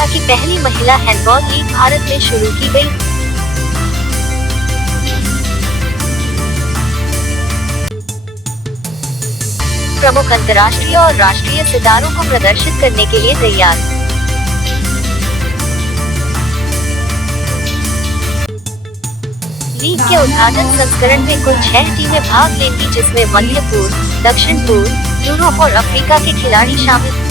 एशिया की पहली महिला हैंडबॉल लीग भारत में शुरू की गई। प्रमुख अंतर्राष्ट्रीय और राष्ट्रीय सितारों को प्रदर्शित करने के लिए तैयार। लीग के उद्घाटन संस्करण में कुल 6 टीमें भाग लेंगी, जिसमें मध्य पूर्व, दक्षिण पूर्व, यूरोप और अफ्रीका के खिलाड़ी शामिल।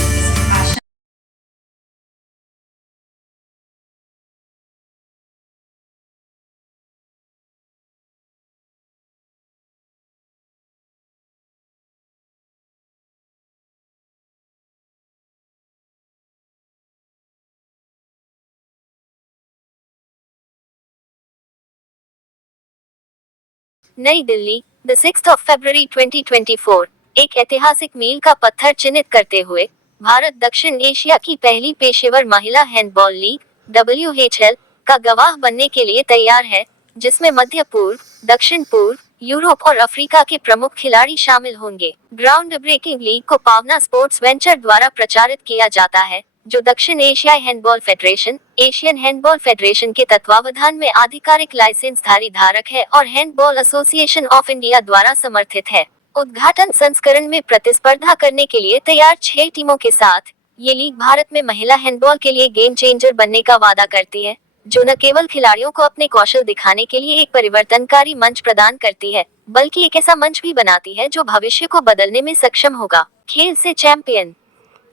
नई दिल्ली, द 6 फरवरी 2024, एक ऐतिहासिक मील का पत्थर चिन्हित करते हुए भारत दक्षिण एशिया की पहली पेशेवर महिला हैंडबॉल लीग WHL का गवाह बनने के लिए तैयार है, जिसमें मध्य पूर्व, दक्षिण पूर्व, यूरोप और अफ्रीका के प्रमुख खिलाड़ी शामिल होंगे। ग्राउंड ब्रेकिंग लीग को पावना स्पोर्ट्स वेंचर द्वारा प्रचारित किया जाता है, जो दक्षिण एशियाई handball federation, Asian handball federation के तत्वावधान में आधिकारिक लाइसेंस धारी धारक है और हैंडबॉल एसोसिएशन ऑफ इंडिया द्वारा समर्थित है। उद्घाटन संस्करण में प्रतिस्पर्धा करने के लिए तैयार 6 टीमों के साथ ये लीग भारत में महिला हैंडबॉल के लिए गेम चेंजर बनने का वादा करती है, जो न केवल खिलाड़ियों को अपने कौशल दिखाने के लिए एक परिवर्तनकारी मंच प्रदान करती है, बल्कि एक ऐसा मंच भी बनाती है जो भविष्य को बदलने में सक्षम होगा। खेल से चैंपियन।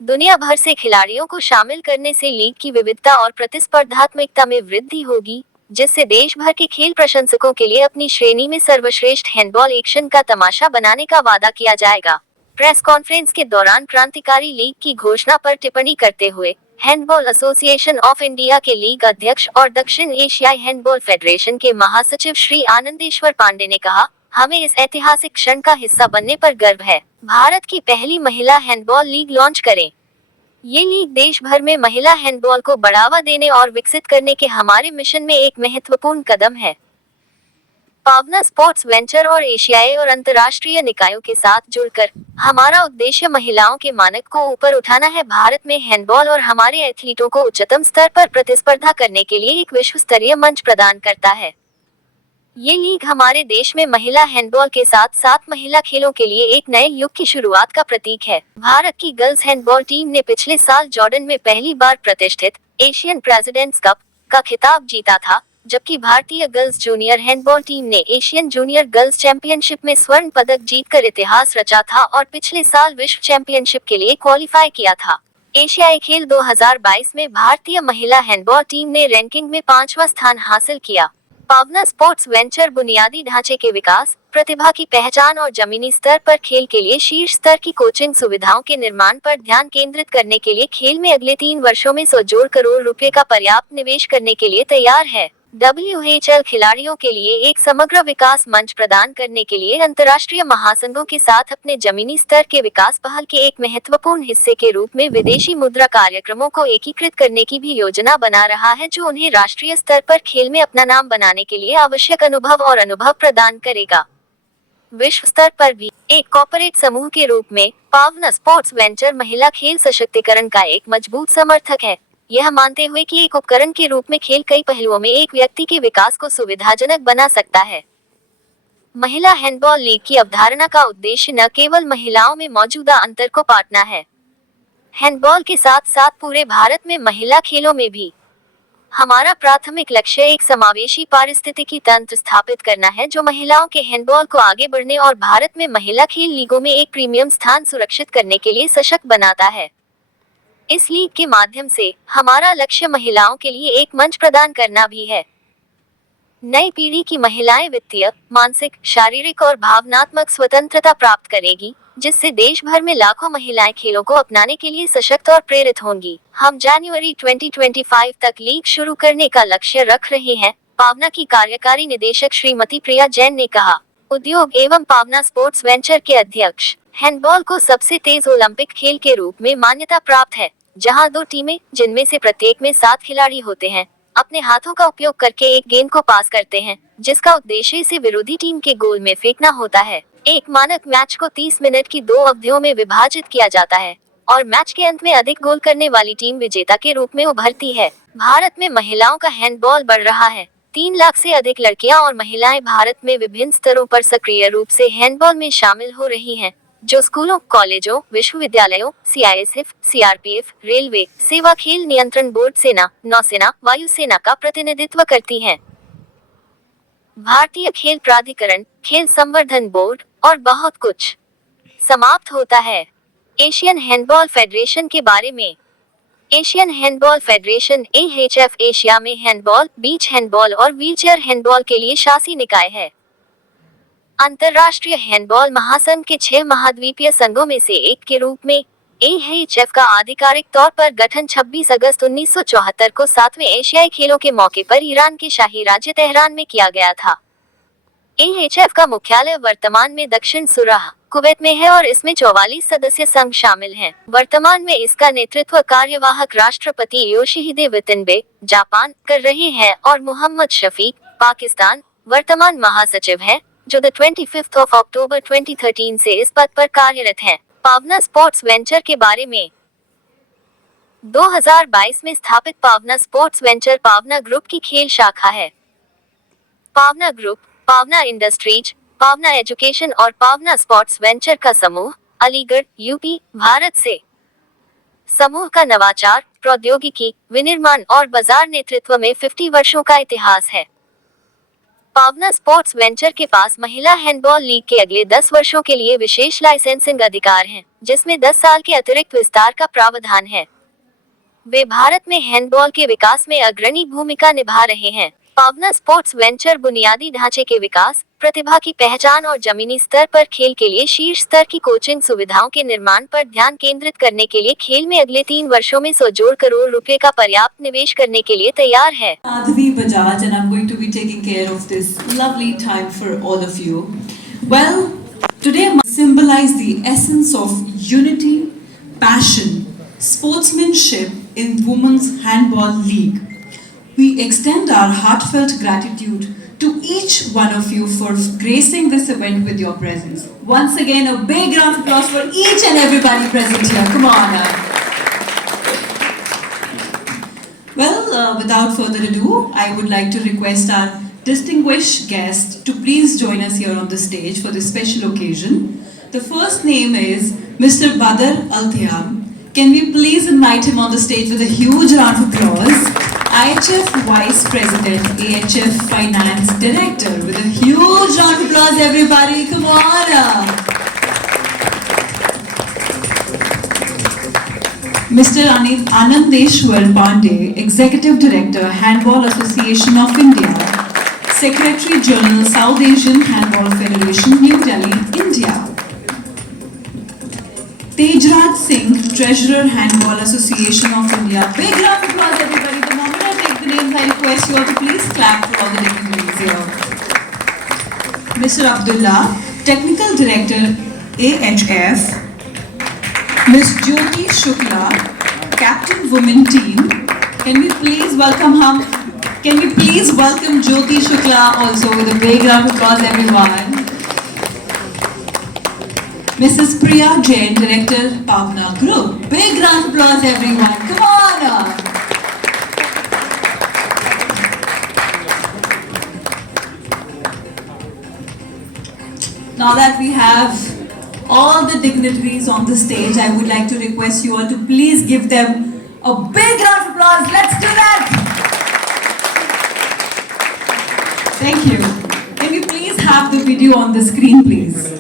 दुनिया भर से खिलाड़ियों को शामिल करने से लीग की विविधता और प्रतिस्पर्धात्मकता में वृद्धि होगी, जिससे देश भर के खेल प्रशंसकों के लिए अपनी श्रेणी में सर्वश्रेष्ठ हैंडबॉल एक्शन का तमाशा बनाने का वादा किया जाएगा। प्रेस कॉन्फ्रेंस के दौरान क्रांतिकारी लीग की घोषणा पर टिप्पणी करते हुए हैंडबॉल एसोसिएशन ऑफ इंडिया के लीग अध्यक्ष और दक्षिण एशियाई हैंडबॉल फेडरेशन के महासचिव श्री आनंदेश्वर पांडे ने कहा, हमें इस ऐतिहासिक क्षण का हिस्सा बनने पर गर्व है। भारत की पहली महिला हैंडबॉल लीग लॉन्च करें। ये लीग देश भर में महिला हैंडबॉल को बढ़ावा देने और विकसित करने के हमारे मिशन में एक महत्वपूर्ण कदम है। पावना स्पोर्ट्स वेंचर और एशियाई और अंतर्राष्ट्रीय निकायों के साथ जुड़कर हमारा उद्देश्य महिलाओं के मानक को ऊपर उठाना है। भारत में हैंडबॉल और हमारे एथलीटों को उच्चतम स्तर पर प्रतिस्पर्धा करने के लिए एक विश्व स्तरीय मंच प्रदान करता है। ये लीग हमारे देश में महिला हैंडबॉल के साथ साथ महिला खेलों के लिए एक नए युग की शुरुआत का प्रतीक है। भारत की गर्ल्स हैंडबॉल टीम ने पिछले साल जॉर्डन में पहली बार प्रतिष्ठित एशियन प्रेसिडेंट्स कप का खिताब जीता था, जबकि भारतीय गर्ल्स जूनियर हैंडबॉल टीम ने एशियन जूनियर गर्ल्स चैंपियनशिप में स्वर्ण पदक जीतकर इतिहास रचा था और पिछले साल विश्व चैंपियनशिप के लिए क्वालिफाई किया था। एशियाई खेल 2022 में भारतीय महिला हैंडबॉल टीम ने रैंकिंग में 5वां स्थान हासिल किया। पावना स्पोर्ट्स वेंचर बुनियादी ढांचे के विकास, प्रतिभा की पहचान और जमीनी स्तर पर खेल के लिए शीर्ष स्तर की कोचिंग सुविधाओं के निर्माण पर ध्यान केंद्रित करने के लिए खेल में अगले 3 वर्षों में 100 करोड़ रुपए का पर्याप्त निवेश करने के लिए तैयार है। WHL खिलाड़ियों के लिए एक समग्र विकास मंच प्रदान करने के लिए अंतर्राष्ट्रीय महासंघों के साथ अपने जमीनी स्तर के विकास पहल के एक महत्वपूर्ण हिस्से के रूप में विदेशी मुद्रा कार्यक्रमों को एकीकृत करने की भी योजना बना रहा है, जो उन्हें राष्ट्रीय स्तर पर खेल में अपना नाम बनाने के लिए आवश्यक अनुभव प्रदान करेगा। विश्व स्तर पर भी एक कॉर्पोरेट समूह के रूप में पावना स्पोर्ट्स वेंचर महिला खेल सशक्तिकरण का एक मजबूत समर्थक है, यह मानते हुए कि एक उपकरण के रूप में खेल कई पहलुओं में एक व्यक्ति के विकास को सुविधाजनक बना सकता है। महिला हैंडबॉल लीग की अवधारणा का उद्देश्य न केवल महिलाओं में मौजूदा अंतर को पाटना है, हैंडबॉल के साथ साथ पूरे भारत में महिला खेलों में भी हमारा प्राथमिक लक्ष्य एक समावेशी पारिस्थितिकी तंत्र स्थापित करना है, जो महिलाओं के हैंडबॉल को आगे बढ़ने और भारत में महिला खेल लीगों में एक प्रीमियम स्थान सुरक्षित करने के लिए सशक्त बनाता है। इस लीग के माध्यम से हमारा लक्ष्य महिलाओं के लिए एक मंच प्रदान करना भी है। नई पीढ़ी की महिलाएं वित्तीय, मानसिक, शारीरिक और भावनात्मक स्वतंत्रता प्राप्त करेगी, जिससे देश भर में लाखों महिलाएं खेलों को अपनाने के लिए सशक्त और प्रेरित होंगी। हम जनवरी 2025 तक लीग शुरू करने का लक्ष्य रख रहे हैं, पावना की कार्यकारी निदेशक श्रीमती प्रिया जैन ने कहा। उद्योग एवं पावना स्पोर्ट्स वेंचर के अध्यक्ष, हैंडबॉल को सबसे तेज ओलंपिक खेल के रूप में मान्यता प्राप्त है, जहां 2 टीमें, जिनमें से प्रत्येक में 7 खिलाड़ी होते हैं, अपने हाथों का उपयोग करके एक गेंद को पास करते हैं, जिसका उद्देश्य इसे विरोधी टीम के गोल में फेंकना होता है। एक मानक मैच को 30 मिनट की 2 अवधियों में विभाजित किया जाता है। और मैच के अंत में अधिक गोल करने वाली टीम विजेता के रूप में उभरती है। भारत में महिलाओं का हैंडबॉल बढ़ रहा है। 3 लाख से अधिक लड़कियां और महिलाएं भारत में विभिन्न स्तरों पर सक्रिय रूप से हैंडबॉल में शामिल हो रही हैं, जो स्कूलों, कॉलेजों, विश्वविद्यालयों, CISF, CRPF, रेलवे, सेवा खेल नियंत्रण बोर्ड, सेना, नौसेना, वायुसेना का प्रतिनिधित्व करती हैं। भारतीय खेल प्राधिकरण, खेल संवर्धन बोर्ड और बहुत कुछ समाप्त होता है। एशियन हैंडबॉल फेडरेशन के बारे में। Asian handball federation AHF Asia में हैंडबॉल, बीच हैंडबॉल और व्हीलचेयर हैंडबॉल के लिए शासी निकाय है। अंतर्राष्ट्रीय हैंडबॉल महासंघ के 6 महाद्वीपीय संघों में से एक के रूप में AHF का आधिकारिक तौर पर गठन 26 अगस्त 1974 को 7वें एशियाई खेलों के मौके पर ईरान के शाही राज्य तेहरान में किया गया था। AHF का मुख्यालय वर्तमान में दक्षिण सुराह, कुवैत में है और इसमें 44 सदस्य संघ शामिल हैं। वर्तमान में इसका नेतृत्व कार्यवाहक राष्ट्रपति योशिहिदे वितनबे, जापान, कर रहे हैं और मोहम्मद शफीक, पाकिस्तान, वर्तमान महासचिव हैं, जो 25 अक्टूबर 2013 से इस पद पर कार्यरत हैं। पावना स्पोर्ट्स वेंचर के बारे में। 2022 में स्थापित पावना स्पोर्ट्स वेंचर पावना ग्रुप की खेल शाखा है। पावना ग्रुप, पावना इंडस्ट्रीज, पावना एजुकेशन और पावना स्पोर्ट्स वेंचर का समूह अलीगढ़, UP, भारत से। समूह का नवाचार, प्रौद्योगिकी, विनिर्माण और बाजार नेतृत्व में 50 वर्षों का इतिहास है। पावना स्पोर्ट्स वेंचर के पास महिला हैंडबॉल लीग के अगले 10 वर्षों के लिए विशेष लाइसेंसिंग अधिकार हैं, जिसमें 10 साल के अतिरिक्त विस्तार का प्रावधान है। वे भारत में हैंडबॉल के विकास में अग्रणी भूमिका निभा रहे हैं। पावना स्पोर्ट्स वेंचर बुनियादी ढांचे के विकास, प्रतिभा की पहचान और जमीनी स्तर पर खेल के लिए शीर्ष स्तर की कोचिंग सुविधाओं के निर्माण पर ध्यान केंद्रित करने के लिए खेल में अगले 3 वर्षों में 100 करोड़ रुपए का पर्याप्त निवेश करने के लिए तैयार है। Adhvi Bajaj, and I'm going to be taking care of this lovely time for all of you. Well, today symbolize the essence of unity, passion, sportsmanship in Women's Handball League. We extend our heartfelt gratitude to each one of you for gracing this event with your presence. Once again, a big round of applause for each and everybody present here. Come on. Well, without further ado, I would like to request our distinguished guest to please join us here on the stage for this special occasion. The first name is Mr. Badr Althiam. Can we please invite him on the stage with a huge round of applause? IHF Vice President, AHF Finance Director, with a huge round of applause, everybody. Come on. Mr. Anandeshwar Pandey, Executive Director, Handball Association of India, Secretary General, South Asian Handball Federation, New Delhi, India. Tejraj Singh, Treasurer, Handball Association of India. Big round of applause, everybody. The moment I take the names, I request you all to please clap for all the dignitaries here. Mr. Abdullah, Technical Director, AHF. Ms. Jyoti Shukla, Captain Women Team. Can we please welcome Jyoti Shukla also with a big round of applause, everyone. Mrs. Priya Jain, Director, Pavna Group. Big round of applause, everyone. Come on. Now that we have all the dignitaries on the stage, I would like to request you all to please give them a big round of applause. Let's do that. Thank you. Can we please have the video on the screen, please?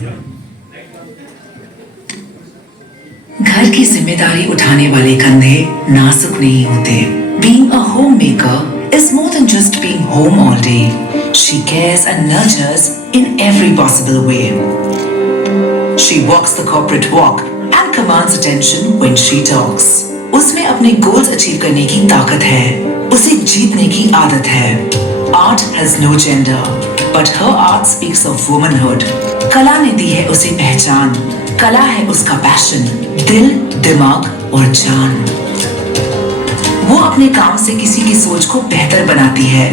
घर की जिम्मेदारी उठाने वाले कंधे नाजुक नहीं होते. Being a homemaker is more than just being home all day. She cares and nurtures in every possible way. She walks the corporate walk and commands attention when she talks. उसमें अपने goals achieve करने की ताकत है. उसे जीतने की आदत है. Art has no gender, but her art speaks of womanhood. कला ने दी है उसे पहचान. कला है उसका पैशन, दिल, दिमाग और जान. वो अपने काम से किसी की सोच को बेहतर बनाती है.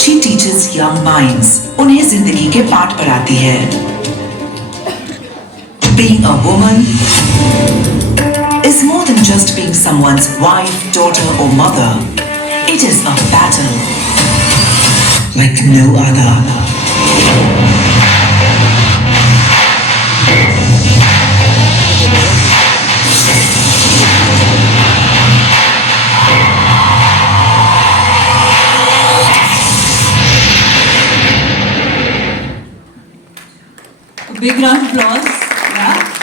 She teaches young minds. उन्हें जिंदगी के पाठ पढ़ाती है. Being a woman is more than just being someone's wife, daughter, or mother. It is a battle like no other. A big round of applause. Yeah.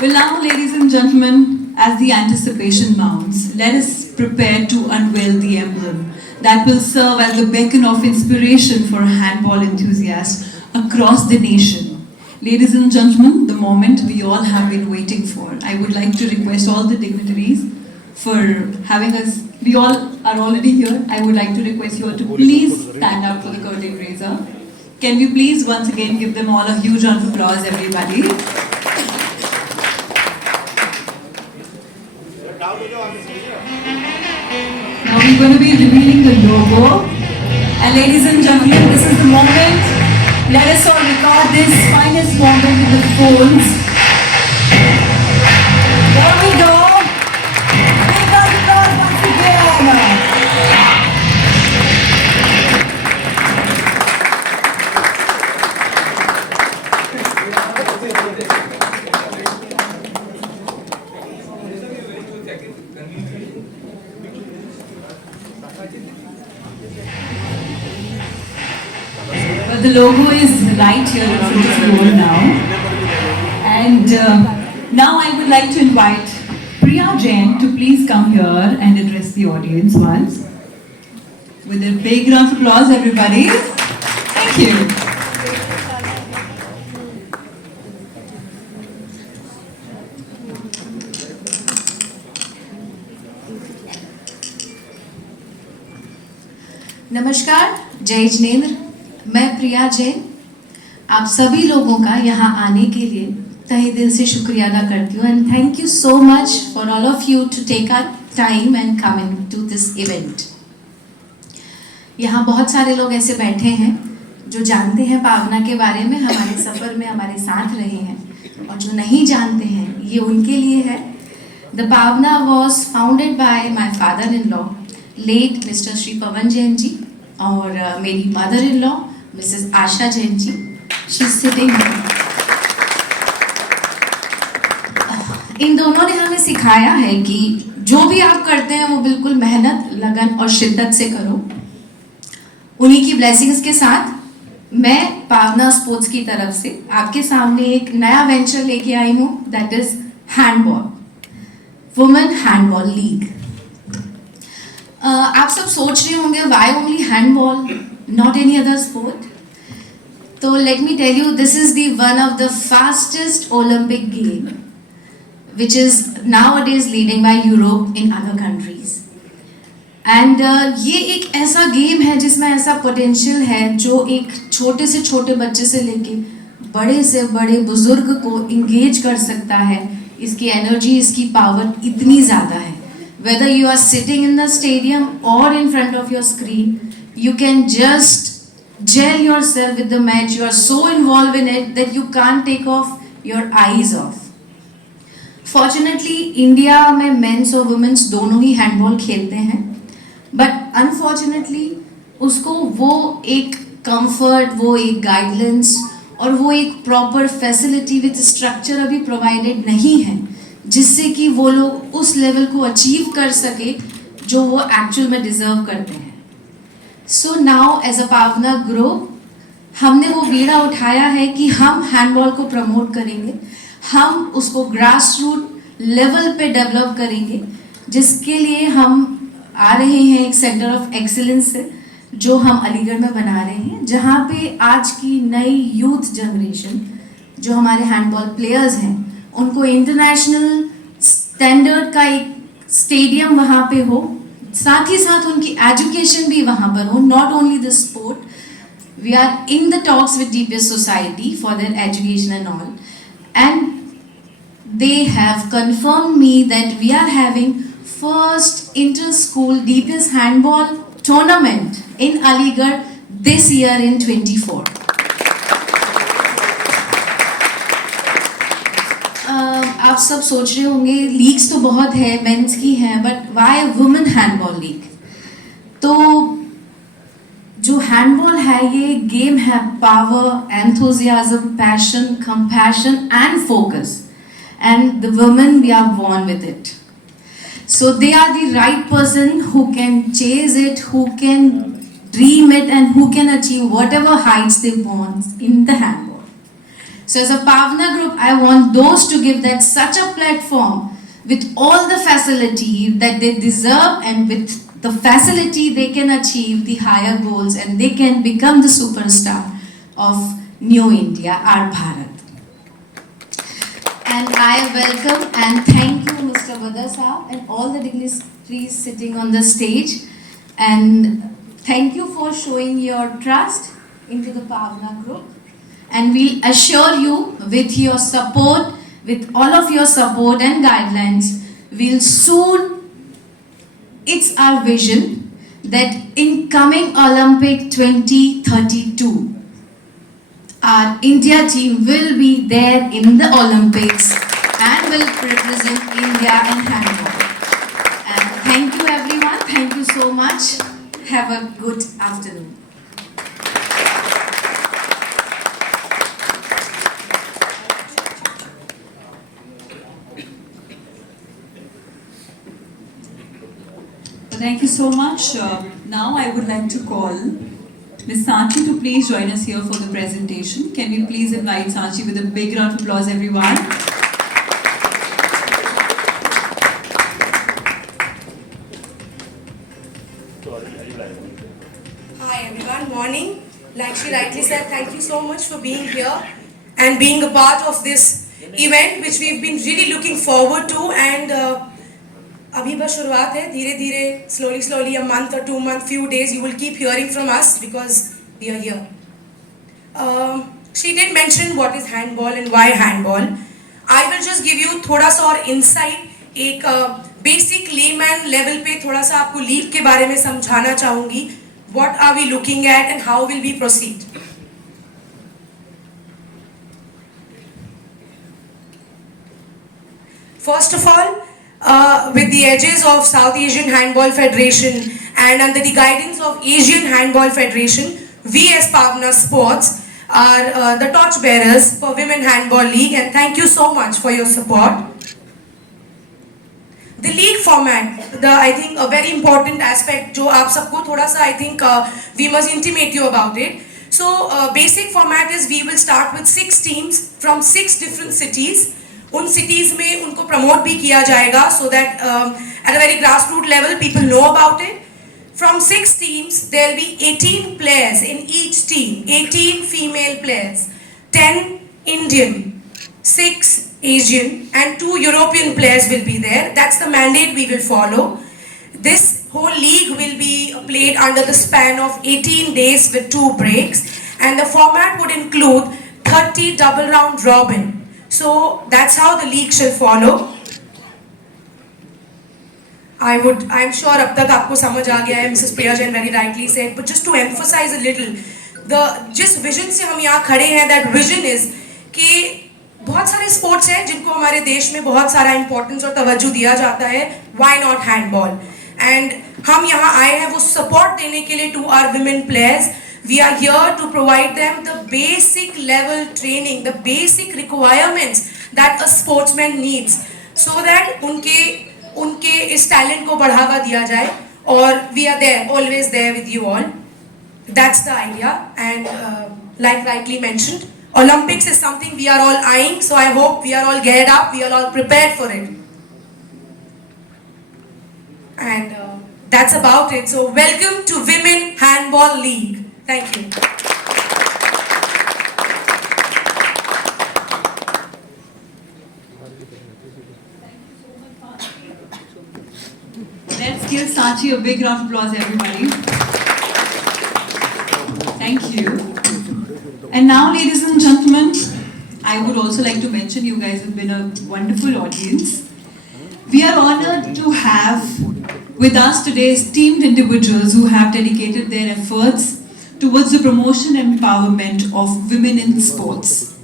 Well, now, ladies and gentlemen, as the anticipation mounts, let us prepare to unveil the emblem that will serve as the beacon of inspiration for handball enthusiasts across the nation. Ladies and gentlemen, the moment we all have been waiting for. I would like to request all the dignitaries for having us. We all are already here. I would like to request you all to please stand up for the curtain raiser. Can we please once again give them all a huge round of applause, everybody? Now we're going to be revealing the logo. And ladies and gentlemen, this is the moment. Let us all record this finest moment with the phones. There we go. Big round of applause once again. But the logo is right here in front of you all now. And now I would like to invite Priya Jain to please come here and address the audience once. With a big round of applause, everybody. Thank you. नमस्कार, जय जिनेंद्र। मैं प्रिया जैन आप सभी लोगों का यहाँ आने के लिए तहे दिल से शुक्रिया अदा करती हूँ and thank you so much for all of you to take our time and come into this event. यहाँ बहुत सारे लोग ऐसे बैठे हैं जो जानते हैं पावना के बारे में, हमारे सफ़र में हमारे साथ रहे हैं, और जो नहीं जानते हैं ये उनके लिए है। The Pavna was founded by my father in law late mister Shri Pawan Jain ji और मेरी mother in law Mrs Asha Jain ji. She sitting. इन दोनों ने हमें सिखाया है कि जो भी आप करते हैं वो बिल्कुल मेहनत, लगन और शिद्दत से करो। उन्हीं की ब्लेसिंग्स के साथ मैं पावना स्पोर्ट्स की तरफ से आपके सामने एक नया वेंचर लेके आई हूँ, that is handball, women handball league. आप सब सोच रहे होंगे why only handball, not any other sport. तो let me tell you, this is the one of the fastest Olympic game which is nowadays leading by Europe in other countries. And ये एक ऐसा गेम है जिसमें ऐसा पोटेंशियल है जो एक छोटे से छोटे बच्चे से लेके बड़े से बड़े बुजुर्ग को इंगेज कर सकता है। इसकी एनर्जी, इसकी पावर इतनी ज़्यादा है। Whether you are sitting in the stadium or in front of your screen, you can just gel yourself with the match. You are so involved in it that you can't take off your eyes off. Fortunately India में मेंस और वुमेन्स दोनों ही हैंडबॉल खेलते हैं, but unfortunately उसको वो एक कंफर्ट, वो एक गाइडलाइंस और वो एक प्रॉपर फैसिलिटी विद स्ट्रक्चर अभी प्रोवाइडेड नहीं है जिससे कि वो लोग उस लेवल को अचीव कर सके जो वो एक्चुअल में डिजर्व करते हैं। सो नाउ एज अ पावना ग्रुप हमने वो बीड़ा उठाया है कि हम हैंडबॉल को प्रमोट करेंगे, हम उसको ग्रास रूट लेवल पे डेवलप करेंगे, जिसके लिए हम आ रहे हैं एक सेंटर ऑफ एक्सीलेंस से जो हम अलीगढ़ में बना रहे हैं, जहाँ पे आज की नई यूथ जनरेशन जो हमारे हैंडबॉल प्लेयर्स हैं उनको इंटरनेशनल स्टैंडर्ड का एक स्टेडियम वहाँ पे हो, साथ ही साथ उनकी एजुकेशन भी वहाँ पर हो, not only the sport. We are in the talks with DPS society for their education and all, and they have confirmed me that we are having first inter-school DPS handball tournament in Aligarh this year in 24. आप सब सोच रहे होंगे लीग्स तो बहुत है, men's की हैं, but why women handball league? तो जो हैंडबॉल है ये गेम है power, enthusiasm, passion, compassion and focus, and the women we are born with it. So they are the right person who can chase it, who can dream it, and who can achieve whatever heights they want in the handball. So as a Pavna group, I want those to give that such a platform with all the facility that they deserve, and with the facility they can achieve the higher goals and they can become the superstar of New India, our Bharat. And I welcome and thank you Mr. Badar Saab and all the dignitaries sitting on the stage, and thank you for showing your trust into the Pavna group. And we'll assure you with your support, with all of your support and guidelines, we'll soon, it's our vision that in coming Olympic 2032, our India team will be there in the Olympics and will represent India in handball. And thank you everyone, thank you so much. Have a good afternoon. Thank you so much. Now I would like to call Ms. Sanchi to please join us here for the presentation. Can we please invite Sanchi with a big round of applause, everyone? Hi everyone, morning. Like she rightly said, thank you so much for being here and being a part of this event which we've been really looking forward to. And अभी बस शुरुआत है, धीरे धीरे, slowly, a month or 2 months, few days, you will keep hearing from us because we are here. She did mention what is handball and why handball. I will just give you थोड़ा सा और insight, एक basic layman level पे थोड़ा सा आपको लीग के बारे में समझाना चाहूँगी. What are we looking at and how will we proceed? First of all, with the edges of South Asian Handball Federation and under the guidance of Asian Handball Federation, we as Pavna Sports are the torch bearers for Women Handball League, and thank you so much for your support. The league format, I think a very important aspect जो आप सबको थोड़ा सा I think we must intimate you about it. So basic format is we will start with 6 teams from 6 different cities. उन cities में उनको promote भी किया जाएगा so that at a very grassroots level people know about it. From 6 teams there will be 18 players in each team, 18 female players, 10 Indian, 6 Asian and 2 European players will be there. That's the mandate we will follow. This whole league will be played under the span of 18 days with 2 breaks, and the format would include 30 double round robin. So that's how the league shall follow. I'm sure अब तक आपको समझ आ गया है, Mrs. Priya Jain very rightly said, but just to emphasize a little, जिस vision से हम यहाँ खड़े हैं, that vision is कि बहुत सारे स्पोर्ट्स हैं जिनको हमारे देश में बहुत सारा इंपॉर्टेंस और तवज्जो दिया जाता है. Why not handball? And हम यहाँ आए हैं वो सपोर्ट देने के लिए to our women players. We are here to provide them the basic level training, the basic requirements that a sportsman needs, so that उनके इस टैलेंट को बढ़ावा दिया जाए. और we are there, always there with you all. That's the idea. And like rightly mentioned, Olympics is something we are all eyeing, so I hope we are all geared up, we are all prepared for it. And that's about it. So welcome to Women Handball League. Thank you. Let's give Sanchi a big round of applause, everybody. Thank you. And now, ladies and gentlemen, I would also like to mention you guys have been a wonderful audience. We are honored to have with us today esteemed individuals who have dedicated their efforts towards the promotion and empowerment of women in sports.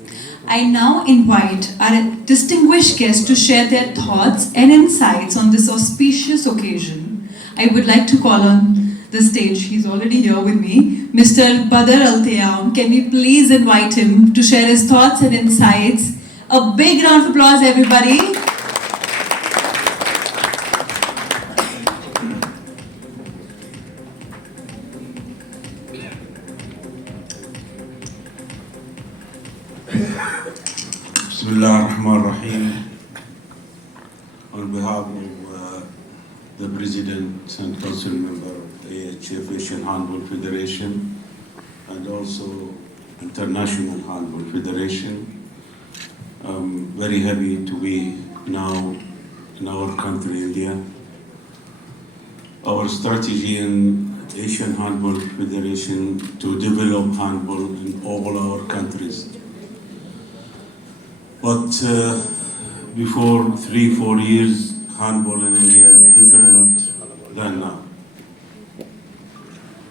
I now invite our distinguished guests to share their thoughts and insights on this auspicious occasion. I would like to call on the stage, he's already here with me, Mr. Badr Al-Tayam. Can we please invite him to share his thoughts and insights? A big round of applause, everybody. Bismillah ar-Rahman ar-Rahim. On behalf of the President and Council Member of the AHF Asian Handball Federation and also International Handball Federation, I'm very happy to be now in our country, India. Our strategy in Asian Handball Federation to develop handball in all our countries. But before 3-4 years, handball in India is different than now,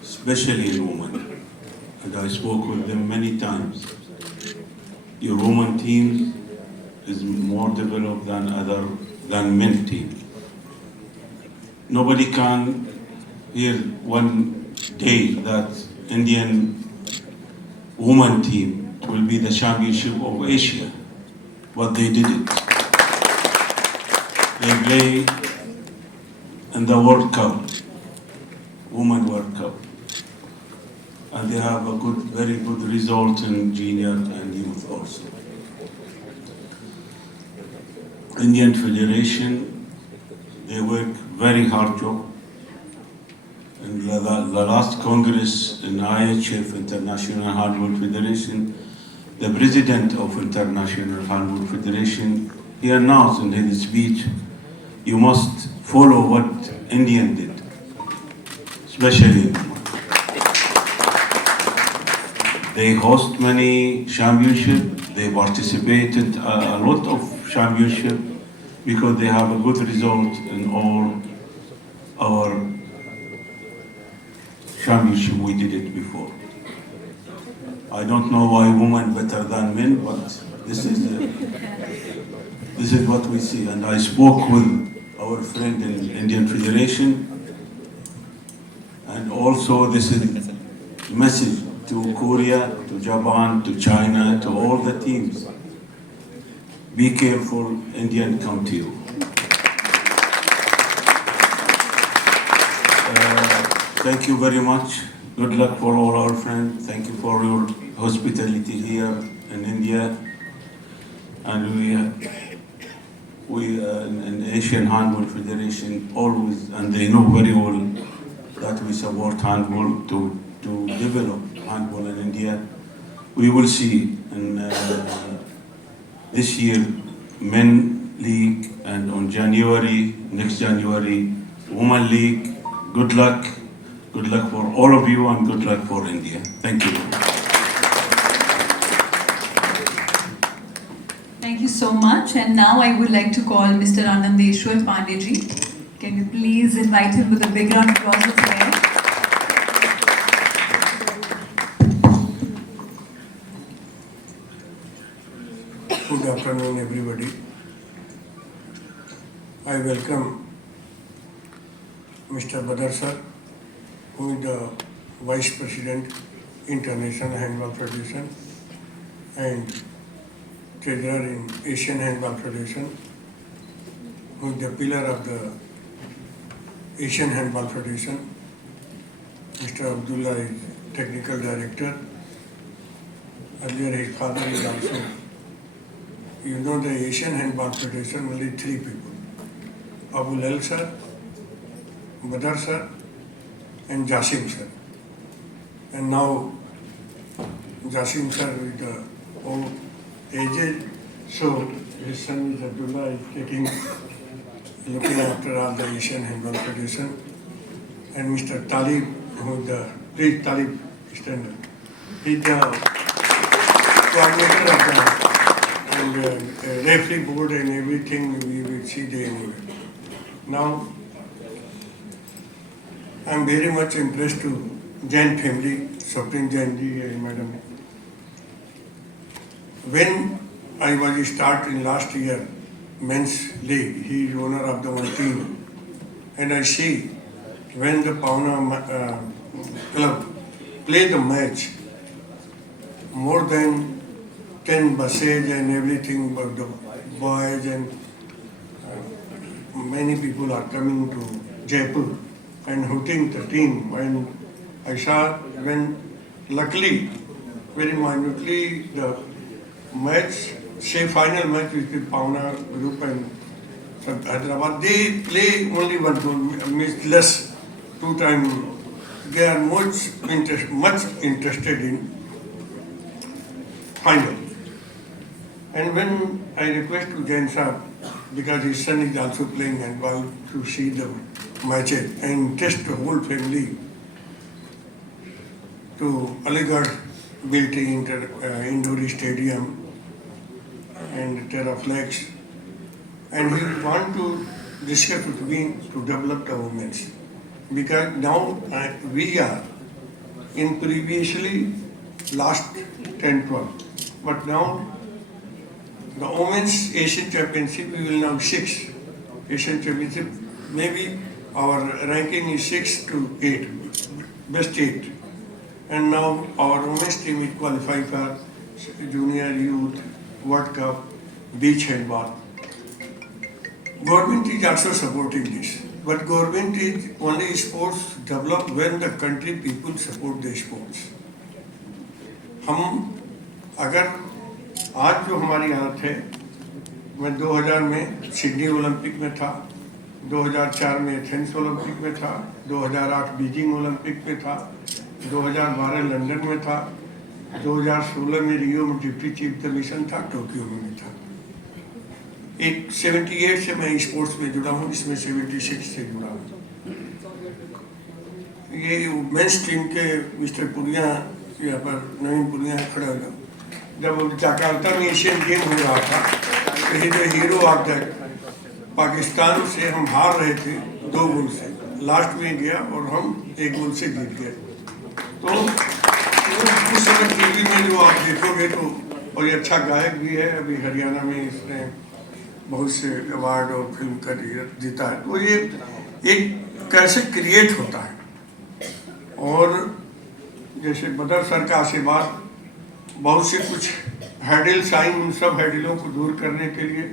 especially in women. And I spoke with them many times. Your women team is more developed than men team. Nobody can hear one day that Indian women team will be the championship of Asia. But they did it. They play in the World Cup, Women World Cup. And they have a very good result in junior and youth also. Indian Federation, they work very hard job. In the last Congress in IHF, International Handball Federation, the President of International Handball Federation, he announced in his speech, you must follow what India did, especially they host many championships, they participated a lot of championships because they have a good result in all our championship we did it before. I don't know why women better than men, but this is what we see. And I spoke with our friend in Indian Federation, and also this is message to Korea, to Japan, to China, to all the teams. Be careful, Indian come to you. Thank you very much. Good luck for all our friends. Thank you for your hospitality here in India. And we in Asian Handball Federation always, and they know very well that we support handball to develop handball in India. We will see in this year men league, and on next January, women league. Good luck. Good luck for all of you and good luck for India. Thank you. Thank you so much. And now I would like to call Mr. Anandeshwar Pandeyji. Can you please invite him with a big round of applause today? Good afternoon, everybody. I welcome Mr. Badr sir, who is the Vice President, International Handball Federation, and Treasurer in Asian Handball Federation, who is the pillar of the Asian Handball Federation. Mr. Abdullah is Technical Director. Earlier his father is also. You know the Asian Handball Federation, only 3 people. Abu Lal sir, Badr sir, and Jasim sir. And now Jasim sir is the old aged, so his son is Abdullah is looking after all the Asian Handball Federation. And Mr. Talib, who is the, please Talib, stand up. He's the coordinator of the referee board and everything we will see there anyway. Now, I am very much impressed to Jain family, Saprin Jain ji and Madam. When I was start in last year men's league. He is owner of the one team, and I see when the Pauna club play the match, more than 10 buses and everything, but the boys and many people are coming to Jaipur and hooting the team. And I saw when, luckily, very minutely, the match, say final match with the Pauna group and Hyderabad, they play only one goal, means less, 2 times. They are much interested in final. And when I request to Jain Sahab, because his son is also playing handball, to see the matches and test the whole family to Aligarh built indoor stadium and Terraflex, and he want to discuss with me to develop the women's, because now we are in previously last 10-12, but now the women's Asian Championship, we will now 6 Asian Championship, maybe our ranking is 6 to 8, best 8. And now our women's team is qualified for Junior Youth World Cup beach handball. Government is also supporting this, but government is only sports develop when the country people support the sports. हम अगर आज जो हमारी हालत है, मैं 2000 में Sydney Olympic में था, 2004 में एथेंस ओलंपिक में था, 2008 बीजिंग ओलंपिक में था, 2012 लंदन में था, 2016 में रियो में डिप्टी चीफ द मिशन था, टोक्यो में था। एक 78 से मैं स्पोर्ट्स में जुड़ा हूँ, इसमें 76 से जुड़ा हूँ। ये मेंस टीम के मिस्टर पुरिया यहाँ पर नवीन पुरिया खड़ा हो गया। जब जकार्ता में एशियन गेम हो रहा था, तो ही the hero of that, Pakistan से हम हार रहे थे 2 गोल से, लास्ट में गया और हम 1 गोल से जीत गए। तो उस समय टीवी में जो आप देखोगे तो, और ये अच्छा गायक भी है, अभी हरियाणा में इसने बहुत से अवार्ड और फिल्म का जीता है। तो ये एक कैसे क्रिएट होता है, और जैसे बदर सर का आशीर्वाद, बहुत से कुछ हैडल्स आई, उन सब हैडलों को दूर करने के लिए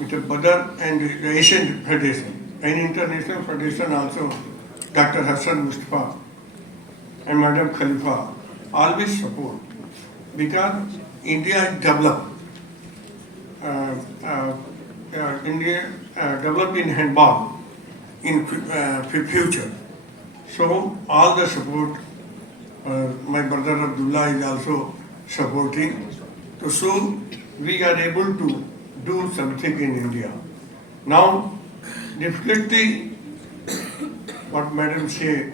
mister Badr and Asian federation and international federation also, doctor Hassan Moustafa and Madam Khalifa always support, because India is developed. India developed in handball in future. So all the support. My brother Abdullah is also supporting. So we are able to do something in India. Now, difficulty, what Madam said,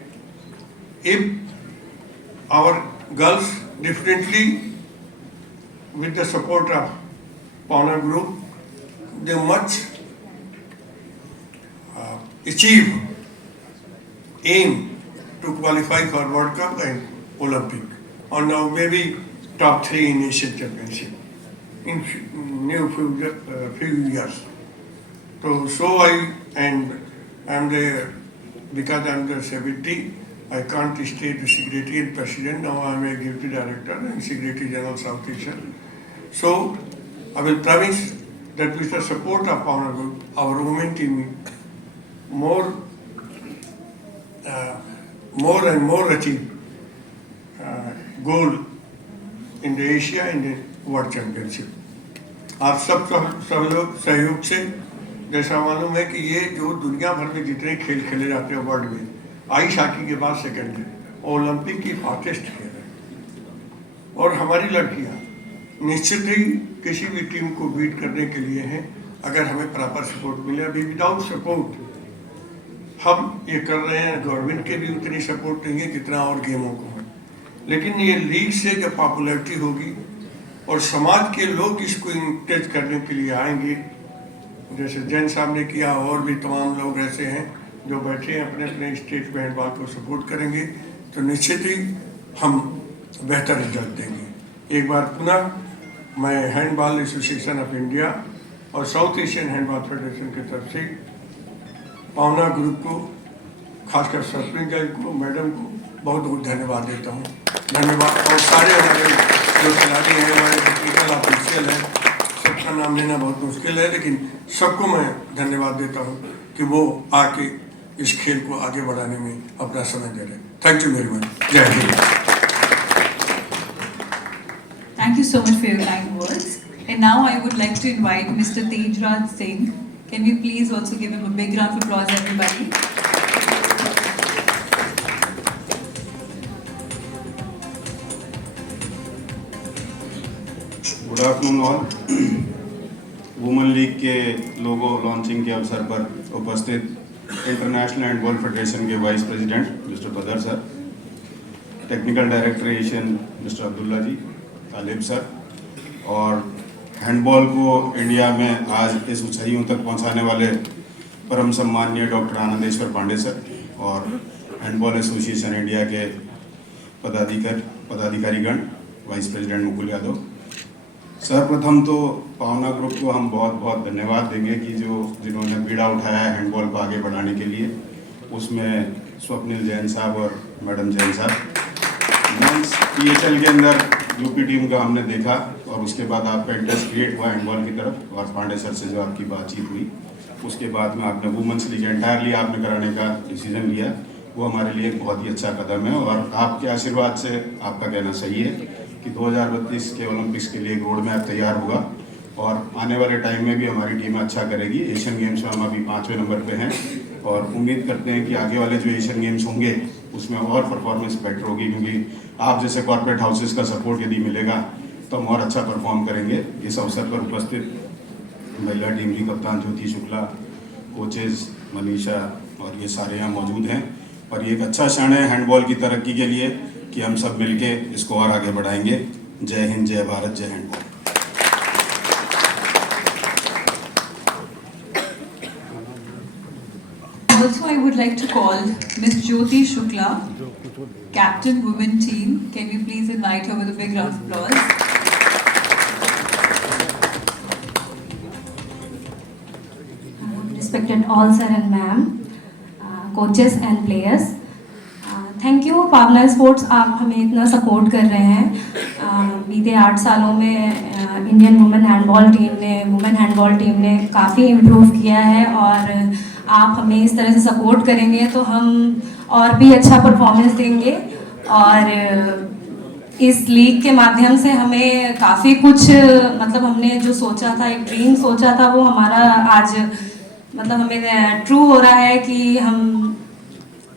if our girls differently with the support of Pauna Group, they must achieve, aim to qualify for World Cup and Olympic, or now maybe top 3 in Asian Championship in few years. So I am there because I am the 70. I can't stay the Secretary and President. Now I am a Deputy Director and Secretary General South Asia. So I will promise that with the support of our women team, more and more achieve goal in the Asia and the World Championship. आप सब सहयोग से, जैसा मालूम है कि ये जो दुनिया भर में जितने खेल खेले जाते हैं वर्ल्ड में, आइस हॉकी के बाद सेकंड है, ओलंपिक की फास्टेस्ट खेल है, और हमारी लड़कियां निश्चित ही किसी भी टीम को बीट करने के लिए हैं, अगर हमें प्रॉपर सपोर्ट मिले। अभी विदाउट सपोर्ट हम ये कर रहे हैं, गवर्नमेंट के भी उतनी सपोर्ट नहीं है जितना और गेमों को है, लेकिन ये लीग से जब पॉपुलैरिटी होगी और समाज के लोग इसको इंकरेज करने के लिए आएंगे, जैसे जैन साहब ने किया, और भी तमाम लोग ऐसे हैं जो बैठे हैं अपने अपने स्टेट में हैंडबॉल को सपोर्ट करेंगे, तो निश्चित ही हम बेहतर रिजल्ट देंगे। एक बार पुनः मैं हैंडबॉल एसोसिएशन ऑफ इंडिया और साउथ एशियन हैंडबॉल फेडरेशन की तरफ से पावना ग्रुप को, खासकर सरपंच को, मैडम को बहुत बहुत धन्यवाद देता हूँ। धन्यवाद। और सारे हमारे जो खिलाड़ी हैं, हमारे टेक्निकल ऑफिशियल हैं, सबका नाम लेना बहुत मुश्किल है, लेकिन सबको मैं धन्यवाद देता हूँ कि वो आके इस खेल को आगे बढ़ाने में अपना समय दे रहे हैं। Thank you very much. जय Hind. Thank you so much for your kind words. And now I would like to invite Mr. Tejraj Singh. Can we please also give him a big round of applause, everybody? Good afternoon all. Women league के logo launching के अवसर पर उपस्थित international handball federation के vice president mister पदर sir, technical director Asian mister Abdullah ji, Talib sir, और handball को India में आज इस ऊंचाइयों तक पहुंचाने वाले परम सम्माननीय डॉक्टर आनंदेश्वर पांडे सर, और हैंडबॉल एसोसिएशन इंडिया के पदाधिकारीगण, वाइस प्रेसिडेंट मुकुल यादव। सर्वप्रथम तो पावना ग्रुप को हम बहुत बहुत धन्यवाद देंगे कि जिन्होंने बीड़ा उठाया है हैंडबॉल को आगे बढ़ाने के लिए, उसमें स्वप्निल जैन साहब और मैडम जैन साहब। मेंस PHL के अंदर यूपी टीम का हमने देखा और उसके बाद आपका इंटरेस्ट क्रिएट हुआ हैंडबॉल की तरफ, और पांडे सर से जो आपकी बातचीत हुई उसके बाद में आपने वुमेंस लीग एंटायरली आपने कराने का डिसीजन लिया, वो हमारे लिए एक बहुत ही अच्छा कदम है। और आपके आशीर्वाद से आपका कहना सही है कि 2032 के ओलंपिक्स के लिए एक रोड मैप तैयार होगा और आने वाले टाइम में भी हमारी टीम अच्छा करेगी। एशियन गेम्स में हम अभी 5वें नंबर पे हैं और उम्मीद करते हैं कि आगे वाले जो एशियन गेम्स होंगे उसमें और परफॉर्मेंस बेटर होगी, क्योंकि आप जैसे कॉर्पोरेट हाउसेस का सपोर्ट यदि मिलेगा तो हम और अच्छा परफॉर्म करेंगे। इस अवसर पर उपस्थित महिला टीम की कप्तान ज्योति शुक्ला, कोचेज मनीषा और ये सारे यहाँ मौजूद हैं, और ये एक अच्छा क्षण है हैंडबॉल की तरक्की के लिए कि हम सब मिलके इसको और आगे बढ़ाएंगे। जय हिंद, जय भारत, जय handball. Also, I would like to call Ms. Jyoti Shukla, Captain Women Team. Can we please invite her with a big round of applause? Respected all sir and ma'am, coaches and players. Thank you पावना स्पोर्ट्स, आप हमें इतना सपोर्ट कर रहे हैं। बीते 8 सालों में इंडियन वुमेन हैंडबॉल टीम ने काफ़ी इम्प्रूव किया है, और आप हमें इस तरह से सपोर्ट करेंगे तो हम और भी अच्छा परफॉर्मेंस देंगे। और इस लीग के माध्यम से हमें काफ़ी कुछ, मतलब हमने जो सोचा था, एक ड्रीम सोचा था, वो हमारा आज मतलब हमें ट्रू हो रहा है कि हम